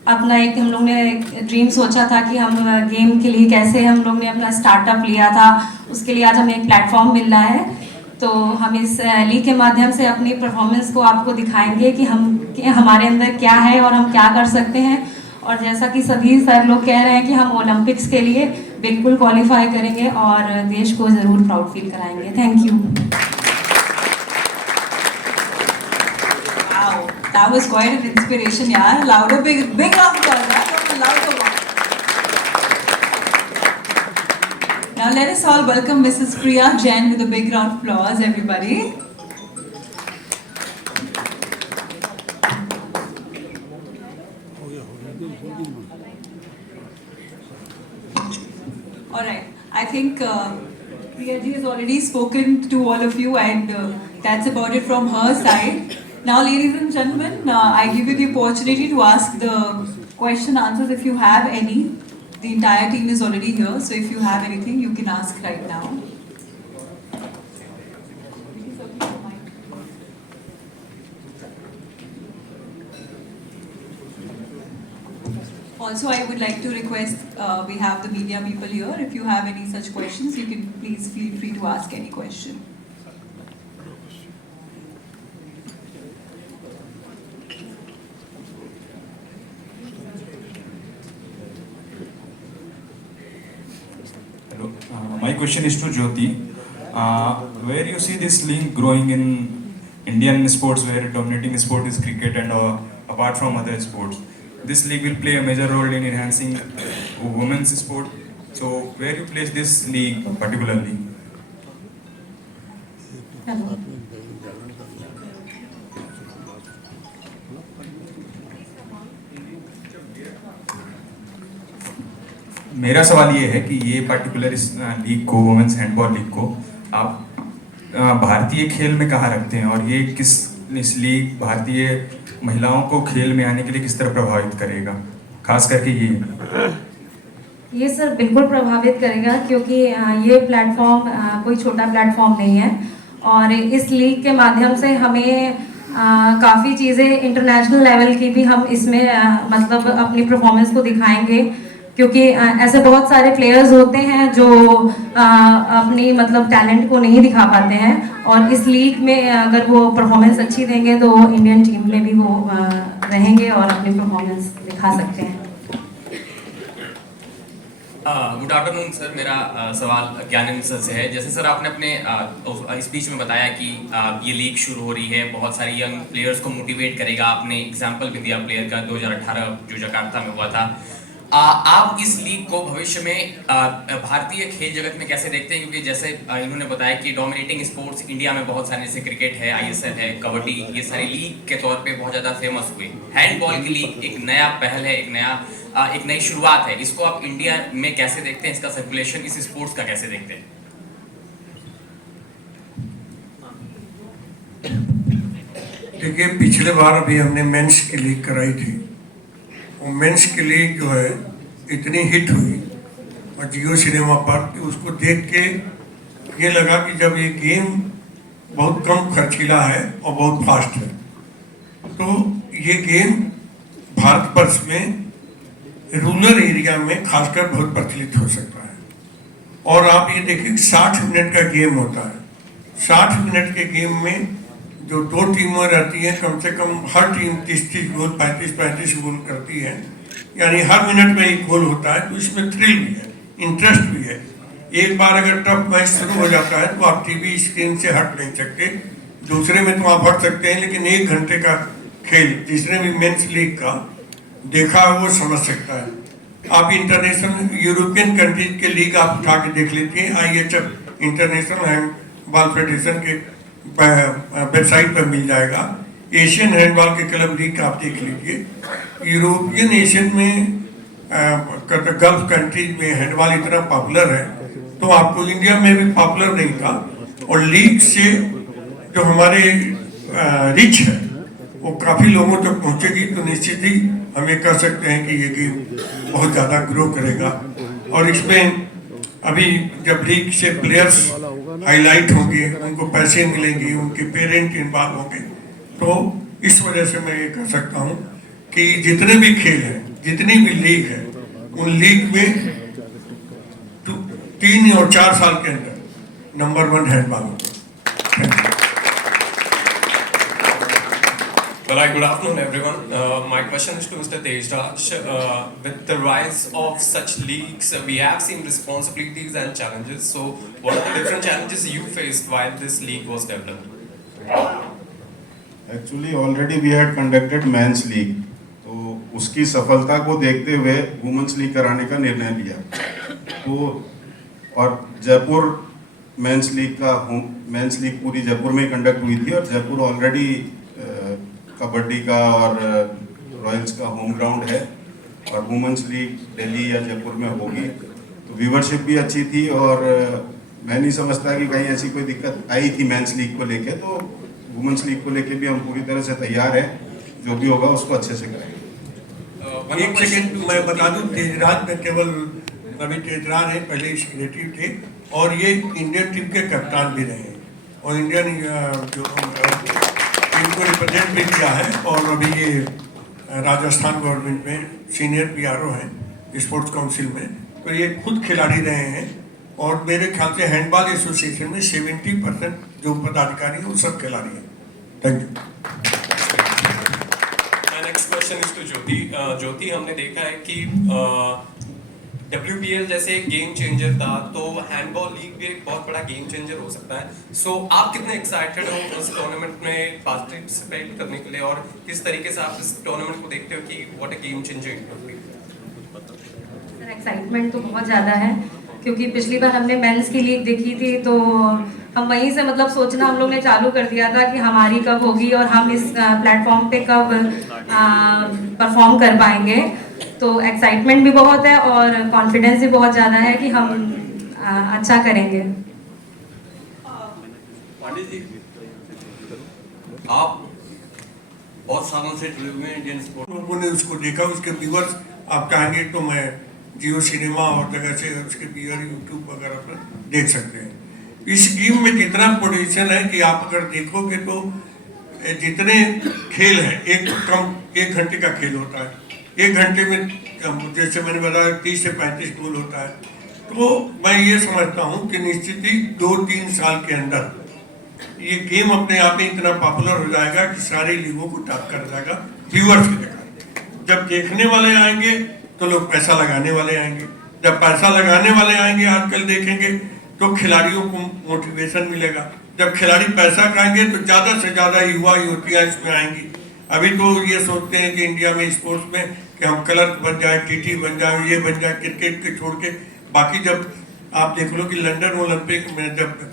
हम लोग ने ड्रीम सोचा था कि हम गेम के लिए कैसे हम लोग ने अपना स्टार्टअप लिया था, उसके लिए आज हमें एक प्लेटफॉर्म मिल रहा है। तो हम इस लीग के माध्यम से अपनी परफॉर्मेंस को आपको दिखाएंगे कि हमारे अंदर क्या है और हम क्या कर सकते हैं। और जैसा कि सभी सर लोग कह रहे हैं कि हम ओलंपिक्स के लिए बिल्कुल क्वालिफाई करेंगे और देश को ज़रूर प्राउड फील कराएंगे। Thank you. Wow, that was quite an inspiration, yaar. Louder, big round of applause, yaar. Louder one. Now let us all welcome Mrs. Priya Jain with a big round of applause, everybody. All right, I think Priya ji has already spoken to all of you, and that's about it from her side. Now, ladies and gentlemen, I give you the opportunity to ask the question answers if you have any. The entire team is already here, so if you have anything, you can ask right now. Also, I would like to request, we have the media people here. If you have any such questions, you can please feel free to ask any question. My question is to Jyoti. Where you see this league growing in Indian sports, where dominating sport is cricket, and apart from other sports, this league will play a major role in enhancing women's sport. So, where you place this league particularly? Hello. मेरा सवाल ये है कि ये पर्टिकुलर इस लीग को, women's handball league को आप भारतीय खेल में कहाँ रखते हैं, और ये इस लीग भारतीय महिलाओं को खेल में आने के लिए किस तरह प्रभावित करेगा, खास करके ये सर बिल्कुल प्रभावित करेगा, क्योंकि ये प्लेटफॉर्म कोई छोटा प्लेटफॉर्म नहीं है, और इस लीग के माध्यम से हमें काफ़ी चीज़ें इंटरनेशनल लेवल की भी हम इसमें मतलब अपनी परफॉर्मेंस को दिखाएंगे, क्योंकि ऐसे बहुत सारे प्लेयर्स होते हैं जो अपनी मतलब टैलेंट को नहीं दिखा पाते हैं, और इस लीग में अगर वो परफॉर्मेंस अच्छी देंगे तो इंडियन टीम में भी वो रहेंगे और अपनी परफॉर्मेंस दिखा सकते हैं। गुड आफ्टरनून सर, मेरा सवाल ज्ञानेंद्र सर से है। जैसे सर आपने अपने स्पीच में बताया कि ये लीग शुरू हो रही है, बहुत सारी यंग प्लेयर्स को मोटिवेट करेगा, आपने एग्जांपल भी दिया प्लेयर का 2018 जो जकार्ता में हुआ था। आप इस लीग को भविष्य में भारतीय खेल जगत में कैसे देखते हैं, क्योंकि जैसे इन्होंने बताया कि डोमिनेटिंग स्पोर्ट्स इंडिया में बहुत सारे, जैसे क्रिकेट है, ISL है, कबड्डी, ये सारी लीग के तौर पे बहुत ज़्यादा फेमस हुए। हैंडबॉल की लीग एक नया पहल है, एक नई शुरुआत है, इसको आप इंडिया में कैसे देखते हैं, इसका सर्कुलेशन इस स्पोर्ट्स का कैसे देखते हैं? देखिए, पिछले बार अभी हमने मेंस की लीग कराई थी, वो मेंस की लीग जो है इतनी हिट हुई और जियो सिनेमा पर कि उसको देख के ये लगा कि जब ये गेम बहुत कम खर्चीला है और बहुत फास्ट है, तो ये गेम भारतवर्ष में रूरल एरिया में खासकर बहुत प्रचलित हो सकता है। और आप ये देखिए 60 मिनट का गेम होता है। 60 मिनट के गेम में जो दो टीमें रहती हैं, कम से कम हर टीम 30-30 गोल, 35-35 गोल करती है, यानी हर मिनट में एक गोल होता है, तो इसमें थ्रिल भी है, इंटरेस्ट भी है। एक बार अगर टफ मैच शुरू हो जाता है तो आप टीवी स्क्रीन से हट नहीं सकते, दूसरे में तो आप हट सकते हैं, लेकिन 1 घंटे का खेल जिसने भी मेंस लीग का देखा है वो समझ सकता है। आप इंटरनेशनल यूरोपियन कंट्रीज के लीग आप उठा के देख लेते हैं, IHF इंटरनेशनल हैंडबॉल फेडरेशन के वेबसाइट पर मिल जाएगा। एशियन हैंडबॉल के क्लब लीग आप देख लीजिए। यूरोपियन एशियन में गल्फ कंट्रीज में हैंडबॉल इतना पॉपुलर है, तो आपको इंडिया में भी पॉपुलर नहीं था, और लीग से जो हमारे रिच है वो काफ़ी लोगों तक पहुंचेगी, तो निश्चित ही हम ये कह सकते हैं कि ये गेम बहुत ज़्यादा ग्रो करेगा। और इसमें अभी जब लीग से प्लेयर्स हाईलाइट होंगे, उनको पैसे मिलेंगे, उनके पेरेंट इन्वॉल्व होंगे, तो इस वजह से मैं ये कह सकता हूँ कि जितने भी खेल हैं, जितनी भी लीग है, उन लीग में 3 और 4 साल के अंदर नंबर 1 हैंडबॉल होगा। Well, good afternoon, everyone. My question is to Mr. Tejraj. With the rise of such leagues, we have seen responsibilities and challenges. So, what are the different challenges you faced while this league was developed? Actually, already we had conducted men's league. तो उसकी सफलता को देखते हुए women's league कराने का निर्णय लिया। तो और जयपुर मेंस लीग पूरी जयपुर में कंडक्ट हुई थी, और जयपुर ऑलरेडी कबड्डी का और रॉयल्स का होम ग्राउंड है, और वुमेन्स लीग दिल्ली या जयपुर में होगी, तो व्यूवरशिप भी अच्छी थी, और मैं नहीं समझता कि कहीं ऐसी कोई दिक्कत आई थी मेंस लीग को लेके। तो वुमेन्स लीग को लेके भी हम पूरी तरह से तैयार हैं, जो भी होगा उसको अच्छे से करेंगे। एक सेकेंड मैं बता दूं, तेजराज में केवल रवि तेजराज है, पहले सेक्रेटरी थे, और ये इंडियन टीम के कप्तान भी रहे हैं, और इंडियन जो टीम को रिप्रेजेंट भी किया है, और अभी ये राजस्थान गवर्नमेंट में सीनियर PRO हैं स्पोर्ट्स काउंसिल में, तो ये खुद खिलाड़ी रहे हैं, और मेरे ख्याल से हैंडबॉल एसोसिएशन में 70% जो पदाधिकारी हैं वो सब खिलाड़ी हैं। Thank you. Next question is to Jyoti. Jyoti, हमने देखा है कि WPL जैसे एक गेम चेंजर था, तो हैंडबॉल लीग भी एक बहुत बड़ा गेम चेंजर हो सकता है। सो आप कितने एक्साइटेड हो उस टूर्नामेंट में पार्टिसिपेट करने के लिए, और किस तरीके से आप इस टूर्नामेंट को देखते हो कि what a game changer it will be? Sir excitement तो बहुत ज़्यादा है, क्योंकि पिछली बार हमने मेंस की लीग देखी थी, तो हम वहीं से मतलब सोचना हम लोग ने चालू कर दिया था कि हमारी कब होगी और हम इस प्लेटफॉर्म पे कब परफॉर्म कर पाएंगे। तो एक्साइटमेंट भी बहुत है और कॉन्फिडेंस भी बहुत ज़्यादा है कि हम अच्छा करेंगे। पांडे जी, आप बहुत सालों से जुड़े हुए हैं इंडियन स्पोर्ट। लोगों ने उसको देखा, उसके व्यूअर्स आप चाहेंगे तो मैं जियो सिनेमा और जगह से उसके व्यूअर यूट्यूब वगैरह पर देख सकते हैं। इस गेम में जितना पोटेंशियल है कि आप अगर देखोगे तो जितने खेल हैं, एक घंटे का खेल होता है, 1 घंटे में जैसे मैंने बताया 30 से 35 गोल होता है। तो मैं ये समझता हूँ कि निश्चित ही 2-3 साल के अंदर ये गेम अपने आप में इतना पॉपुलर हो जाएगा कि सारे लीगों को टॉप कर जाएगा व्यूअर्स की जगह। जब देखने वाले आएंगे तो लोग पैसा लगाने वाले आएंगे, जब पैसा लगाने वाले आएंगे आजकल देखेंगे तो खिलाड़ियों को मोटिवेशन मिलेगा। जब खिलाड़ी पैसा खाएंगे तो ज़्यादा से ज़्यादा युवा युवतियाँ इसमें आएंगी। अभी तो ये सोचते हैं कि इंडिया में स्पोर्ट्स में कि हम क्लर्क बन जाए, टीटी बन जाए, ये बन जाए, क्रिकेट के छोड़ के। बाकी जब आप देख लो कि लंदन ओलंपिक में जब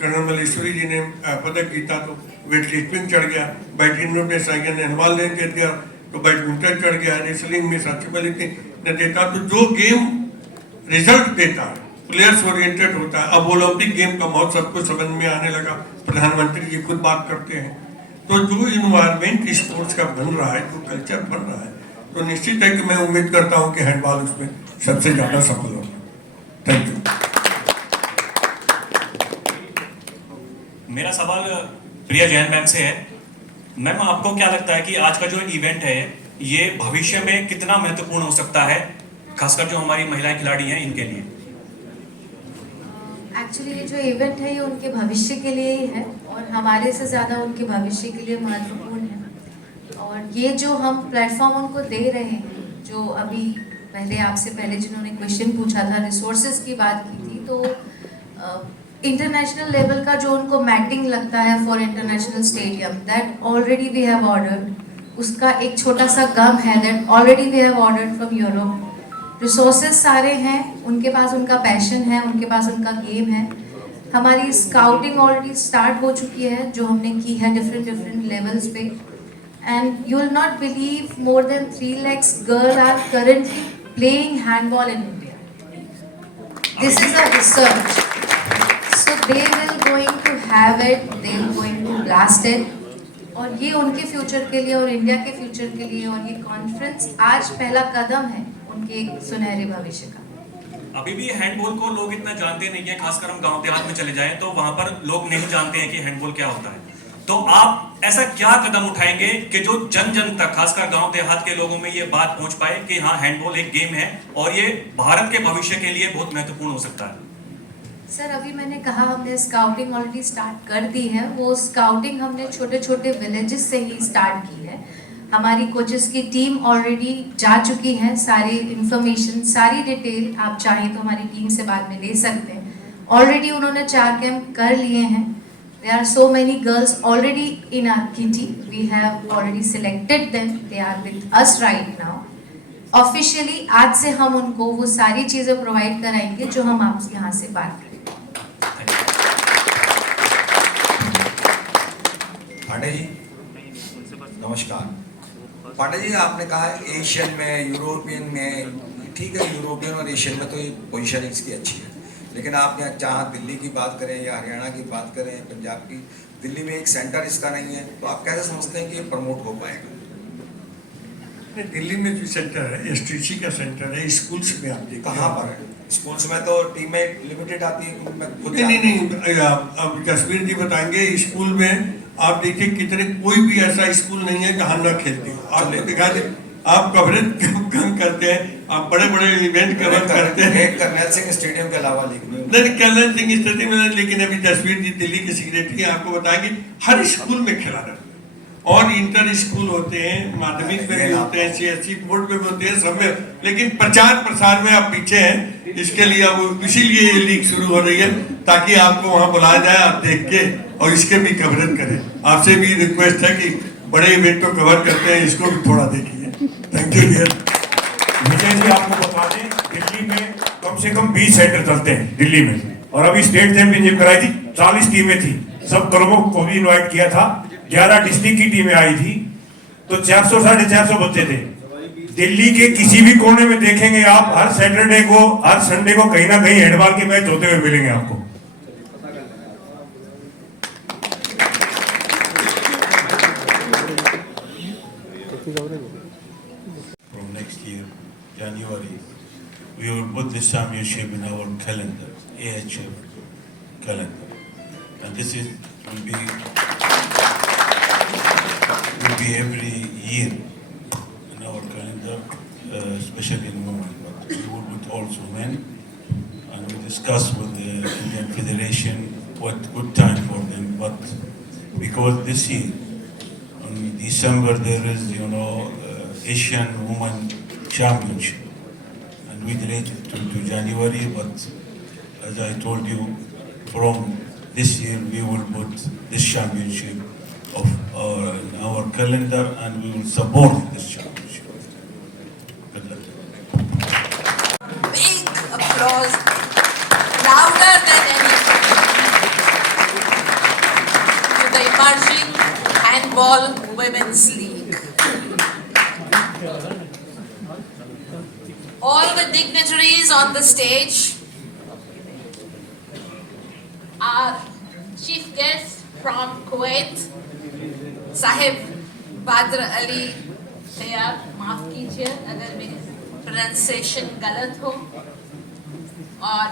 कर्नल मल्लेश्वरी जी ने पदक जीता तो वेट लिफ्टिंग चढ़ गया, बैडमिंटन में साइना नेहवाल ने जीत गया तो बैडमिंटन चढ़ गया, रेसलिंग में साक्षी मलिक ने देता। तो जो गेम रिजल्ट देता है, प्लेयर्स ओरिएंटेड होता है। अब ओलंपिक गेम का बहुत सबको समझ में आने लगा, प्रधानमंत्री जी खुद बात करते हैं। तो जो इन्वायरमेंट स्पोर्ट्स का बन रहा है, जो कल्चर बन रहा है, तो निश्चित है कि मैं उम्मीद करता हूँ कि हैंडबॉल उसमें सबसे ज़्यादा सफल होगा। Thank you. मेरा सवाल प्रिया जैन मैम से है। मैम, आपको क्या लगता है कि आज का जो इवेंट है ये भविष्य में कितना महत्वपूर्ण हो सकता है, खासकर जो हमारी महिलाएं खिलाड़ी हैं इनके लिए? एक्चुअली ये जो इवेंट है ये उनके भविष्य के लिए ही है और हमारे से ज़्यादा उनके भविष्य के लिए महत्वपूर्ण है। और ये जो हम प्लेटफॉर्म उनको दे रहे हैं, जो अभी पहले जिन्होंने क्वेश्चन पूछा था, रिसोर्सेज की बात की थी, तो इंटरनेशनल लेवल का जो उनको मैटिंग लगता है for international stadium, that already we have ordered. उसका एक छोटा सा गम है that already we have ordered from Europe. Resources सारे हैं, उनके पास उनका पैशन है, उनके पास उनका गेम है। हमारी स्काउटिंग ऑलरेडी स्टार्ट हो चुकी है जो हमने की है डिफरेंट लेवल्स पे। And you will not believe more than 3 lakhs girl are currently playing handball in India. This is a research. So they will going to have it, they will going to blast it। और ये उनके फ्यूचर के लिए और इंडिया के फ्यूचर के लिए, और ये कॉन्फ्रेंस आज पहला कदम है उनके एक सुनहरे भविष्य का। अभी भी हैंडबॉल को लोग इतना जानते नहीं है, खासकर हम गांव देहात में चले जाएं तो वहां पर लोग नहीं जानते हैं कि हैंडबॉल क्या होता है। तो आप ऐसा क्या कदम उठाएंगे कि जो जन जन तक, खासकर गांव देहात के लोगों में ये बात पहुंच पाए कि हाँ, हैंडबॉल एक गेम है और ये भारत के भविष्य के लिए बहुत महत्वपूर्ण हो सकता है? सर, अभी मैंने कहा हमने स्काउटिंग ऑलरेडी स्टार्ट कर दी है। वो स्काउटिंग हमने छोटे छोटे विलेजेस से ही स्टार्ट की है। हमारी कोचेस की टीम ऑलरेडी जा चुकी है। सारी इंफॉर्मेशन, सारी डिटेल आप चाहें तो हमारी टीम से बाद में ले सकते हैं। ऑलरेडी उन्होंने 4 कैंप कर लिए हैं। There are so many girls already in our kitty. We have already selected them, they are with us right now. Officially आज से हम उनको वो सारी चीज़ें प्रोवाइड कराएंगे जो हम आपसे यहाँ से बात करें। पांडे जी नमस्कार। पांडे जी, आपने कहा एशियन में, यूरोपियन में, ठीक है, यूरोपियन और एशियन में तो ये पोजीशन इसकी अच्छी है, लेकिन आप यहाँ जहाँ दिल्ली की बात करें या हरियाणा की बात करें, पंजाब की, दिल्ली में एक सेंटर इसका नहीं है, तो आप कैसे समझते हैं कि ये प्रमोट हो पाएगा? दिल्ली में जो सेंटर है, एसटीसी का सेंटर है, स्कूल्स में आप देखिए। कहाँ पर है? स्कूल्स में तो टीमें लिमिटेड आती है। नहीं, अब जसवीर जी बताएंगे। स्कूल में आप देखिए कितने, कोई भी ऐसा स्कूल नहीं है जहाँ न खेलते हो। आप दिखा दे, आप कवरेज कम करते हैं, आप बड़े बड़े इवेंट कवर करते हैं। कर्नल सिंह स्टेडियम के अलावा नहीं, कर्नल सिंह स्टेडियम में, लेकिन अभी जसवीर जी दिल्ली के सेक्रेटरी आपको बताएंगे हर स्कूल में खेला जाता है। और इंटर स्कूल होते हैं, माध्यमिक में भी होते हैं, सीएससी बोर्ड में भी होते हैं, सब में। लेकिन प्रचार प्रसार में आप पीछे हैं। इसके लिए अब इसीलिए ये लीग शुरू हो रही है ताकि आपको वहाँ बुलाया जाए, आप देख के और इसके भी कवरेज करें। आपसे भी रिक्वेस्ट है कि बड़े इवेंट तो कवर करते हैं, इसको भी थोड़ा देखिए। Thank you dear. Vijay ji, आपको बता दें, दिल्ली में कम से कम 20 सेंटर चलते हैं दिल्ली में, और अभी स्टेट चैंपियनशिप कराई थी 40 टीमें थी, सब क्लबों को भी इनवाइट किया था, 11 डिस्ट्रिक्ट की टीमें आई थी, तो 400 450 बच्चे थे। दिल्ली के किसी भी कोने में देखेंगे आप, हर सैटरडे को, हर संडे को कहीं ना कहीं हैंडबॉल के मैच होते हुए मिलेंगे आपको। From next year, January, we will put this championship in our calendar, AHF calendar, and this is will be every year in our calendar, especially in women. But we will put also men, and we discuss with the Indian Federation what good time for them. But because this year, in December, there is Asian Women Championship, and we delayed it to January. But as I told you, from this year we will put this championship of our calendar, and we will support this championship. Good luck. Big applause, louder than anything, to the emerging Handball Women's League. All the dignitaries on the stage, our chief guest from Kuwait, Sahib Badr Ali Tayyab, माफ कीजिए अगर मेरी प्रोनाउंसिएशन गलत हो, और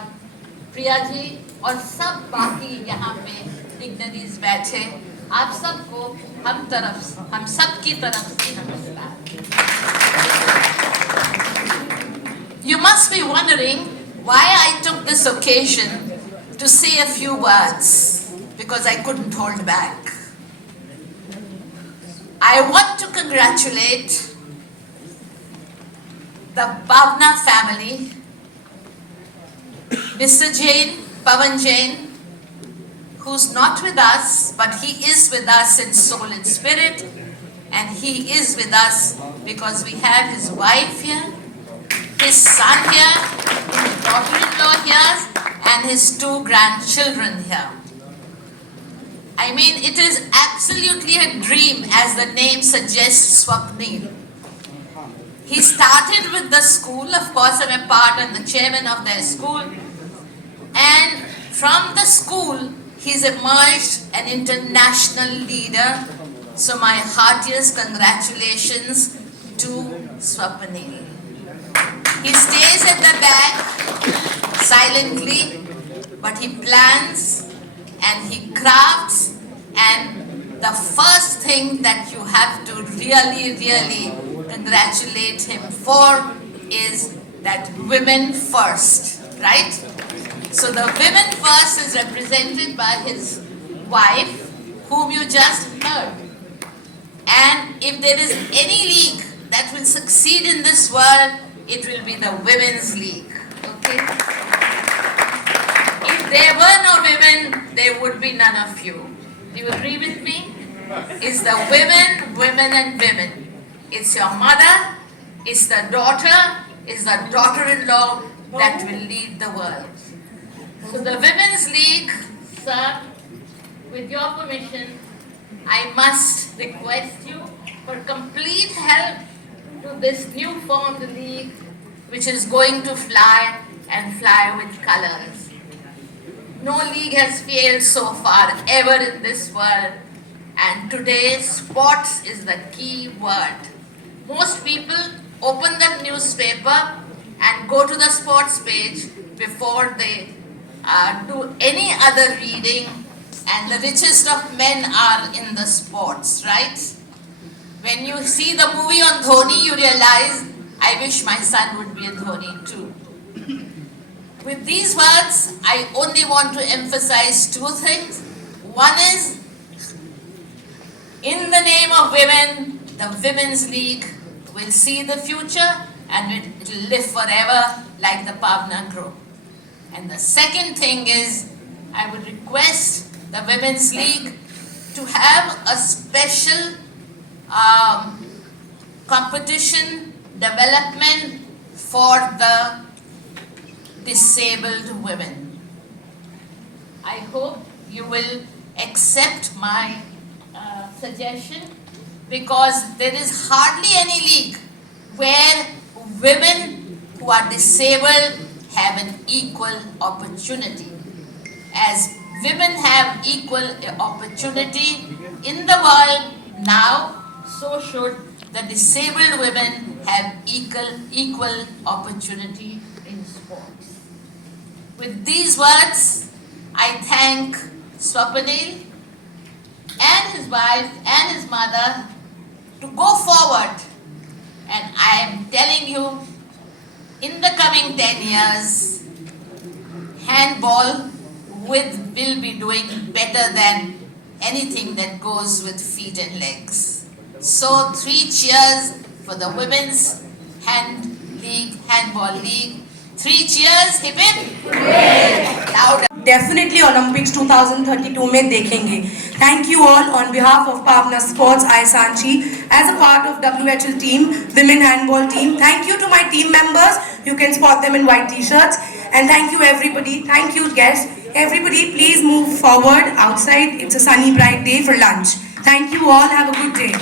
प्रिया जी और सब बाकी यहाँ पे डिग्निटरीज बैठे, आप सबको हम सब की तरफ से नमस्कार। You must be wondering why I took this occasion to say a few words, because I couldn't hold back. I want to congratulate the Bhavna family, Mr. Jain, Pavan Jain, who's not with us, but he is with us in soul and spirit, and he is with us because we have his wife here, his son here, his daughter-in-law here, and his 2 grandchildren here. I mean, it is absolutely a dream, as the name suggests, Swapnil. He started with the school, of course I'm a part and the chairman of their school, and from the school he's emerged an international leader, so my heartiest congratulations to Swapnil. He stays at the back silently, but he plans and he crafts, and the first thing that you have to really congratulate him for is that women first, right? So the women first is represented by his wife, whom you just heard. And if there is any league that will succeed in this world, it will be the Women's League, okay? If there were no women, there would be none of you. Do you agree with me? It's the women and women. It's your mother, it's the daughter, it's the daughter-in-law that will lead the world. So the Women's League, sir, with your permission, I must request you for complete help to this new formed league, which is going to fly and fly with colors. No league has failed so far ever in this world, and today sports is the key word. Most people open the newspaper and go to the sports page before they do any other reading, and the richest of men are in the sports, right? When you see the movie on Dhoni, you realize, I wish my son would be a Dhoni too. With these words, I only want to emphasize 2 things. One is, in the name of women, the Women's League will see the future and it will live forever like the Bhavna Group. And the second thing is, I would request the Women's League to have a special competition development for the disabled women. I hope you will accept my suggestion, because there is hardly any league where women who are disabled have an equal opportunity. As women have equal opportunity in the world now, so should the disabled women have equal opportunity in sports. With these words, I thank Swapanil and his wife and his mother to go forward, and I am telling you, in the coming 10 years, handball will be doing better than anything that goes with feet and legs. So 3 cheers for the women's handball league. 3 cheers, hip hip. Louder. Definitely Olympics 2032 में देखेंगे. Thank you all on behalf of Pavna Sports, I Sanchi, as a part of WHL team, women handball team. Thank you to my team members. You can spot them in white t-shirts. And thank you everybody. Thank you guests. Everybody please move forward outside. It's a sunny bright day for lunch. Thank you all. Have a good day.